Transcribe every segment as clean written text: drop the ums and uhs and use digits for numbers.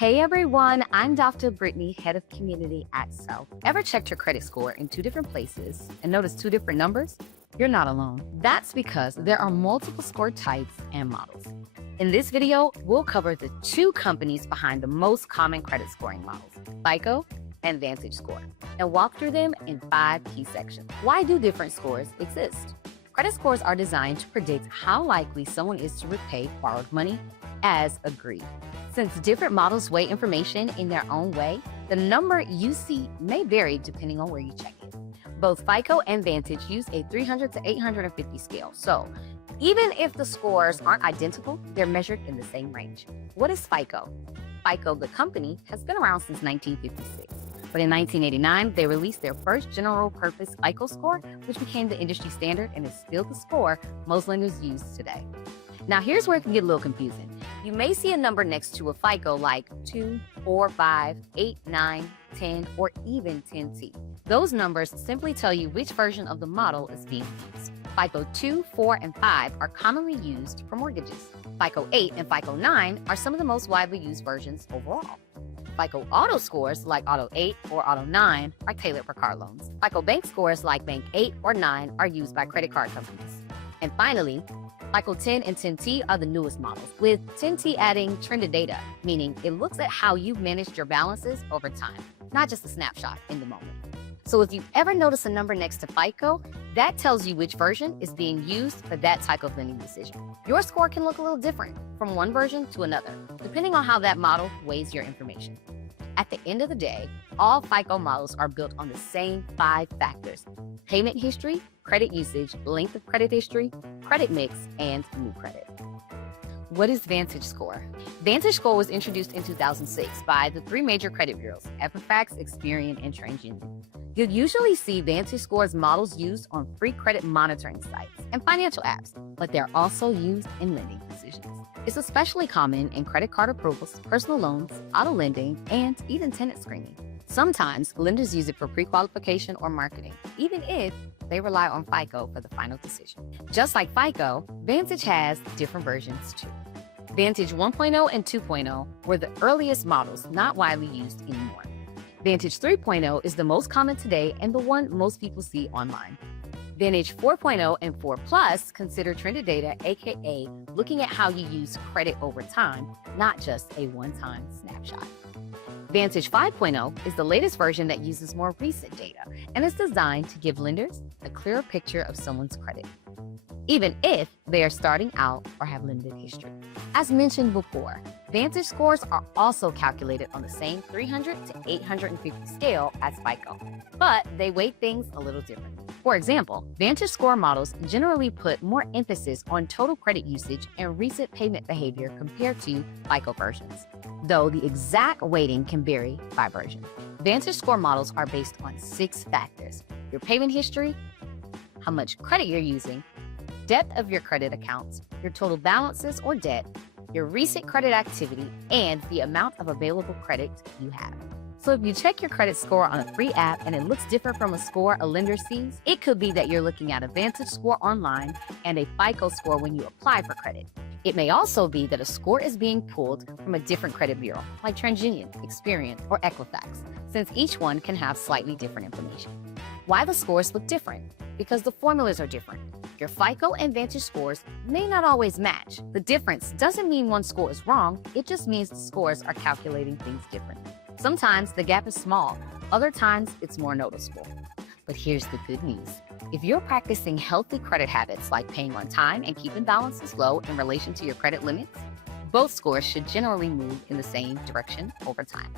Hey everyone, I'm Dr. Brittany, Head of Community at Self. Ever checked your credit score in two different places and noticed two different numbers? You're not alone. That's because there are multiple score types and models. In this video, we'll cover the two companies behind the most common credit scoring models, FICO and VantageScore, and walk through them in 5 key sections. Why do different scores exist? Credit scores are designed to predict how likely someone is to repay borrowed money as agreed. Since different models weigh information in their own way, the number you see may vary depending on where you check it. Both FICO and Vantage use a 300 to 850 scale, so even if the scores aren't identical, they're measured in the same range. What is FICO? FICO, the company, has been around since 1956. But in 1989, they released their first general-purpose FICO score, which became the industry standard and is still the score most lenders use today. Now, here's where it can get a little confusing. You may see a number next to a FICO like 2, 4, 5, 8, 9, 10, or even 10T. Those numbers simply tell you which version of the model is being used. FICO 2, 4, and 5 are commonly used for mortgages. FICO 8 and FICO 9 are some of the most widely used versions overall. FICO auto scores like Auto 8 or Auto 9 are tailored for car loans. FICO bank scores like Bank 8 or 9 are used by credit card companies. And finally, FICO 10 and 10T are the newest models, with 10T adding trended data, meaning it looks at how you've managed your balances over time, not just a snapshot in the moment. So if you ever notice a number next to FICO, that tells you which version is being used for that type of lending decision. Your score can look a little different from one version to another, depending on how that model weighs your information. At the end of the day, all FICO models are built on the same 5 factors: payment history, credit usage, length of credit history, credit mix, and new credit. What is VantageScore? VantageScore was introduced in 2006 by the 3 major credit bureaus, Equifax, Experian, and TransUnion. You'll usually see VantageScore's models used on free credit monitoring sites and financial apps, but they're also used in lending decisions. It's especially common in credit card approvals, personal loans, auto lending, and even tenant screening. Sometimes lenders use it for pre-qualification or marketing, even if they rely on FICO for the final decision. Just like FICO, Vantage has different versions too. Vantage 1.0 and 2.0 were the earliest models, not widely used anymore. Vantage 3.0 is the most common today and the one most people see online. Vantage 4.0 and 4 Plus consider trended data, aka looking at how you use credit over time, not just a one-time snapshot. Vantage 5.0 is the latest version that uses more recent data and is designed to give lenders a clearer picture of someone's credit, even if they are starting out or have limited history. As mentioned before, Vantage scores are also calculated on the same 300 to 850 scale as FICO, but they weight things a little differently. For example, Vantage score models generally put more emphasis on total credit usage and recent payment behavior compared to FICO versions, though the exact weighting can vary by version. Vantage score models are based on 6 factors: your payment history, how much credit you're using, depth of your credit accounts, your total balances or debt, your recent credit activity, and the amount of available credit you have. So if you check your credit score on a free app and it looks different from a score a lender sees, it could be that you're looking at a Vantage score online and a FICO score when you apply for credit. It may also be that a score is being pulled from a different credit bureau, like TransUnion, Experian, or Equifax, since each one can have slightly different information. Why the scores look different? Because the formulas are different. Your FICO and Vantage scores may not always match. The difference doesn't mean one score is wrong, it just means the scores are calculating things differently. Sometimes the gap is small, other times it's more noticeable. But here's the good news. If you're practicing healthy credit habits like paying on time and keeping balances low in relation to your credit limits, both scores should generally move in the same direction over time.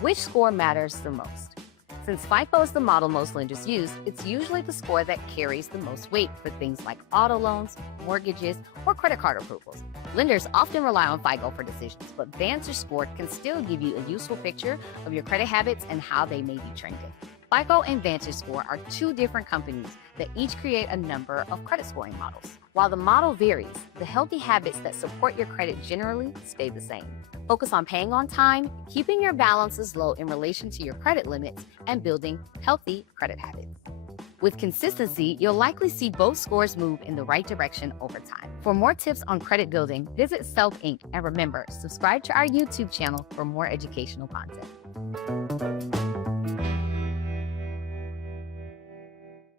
Which score matters the most? Since FICO is the model most lenders use, it's usually the score that carries the most weight for things like auto loans, mortgages, or credit card approvals. Lenders often rely on FICO for decisions, but Vantage Score can still give you a useful picture of your credit habits and how they may be trending. FICO and VantageScore are 2 different companies that each create a number of credit scoring models. While the model varies, the healthy habits that support your credit generally stay the same. Focus on paying on time, keeping your balances low in relation to your credit limits, and building healthy credit habits. With consistency, you'll likely see both scores move in the right direction over time. For more tips on credit building, visit Self Inc. And remember, subscribe to our YouTube channel for more educational content.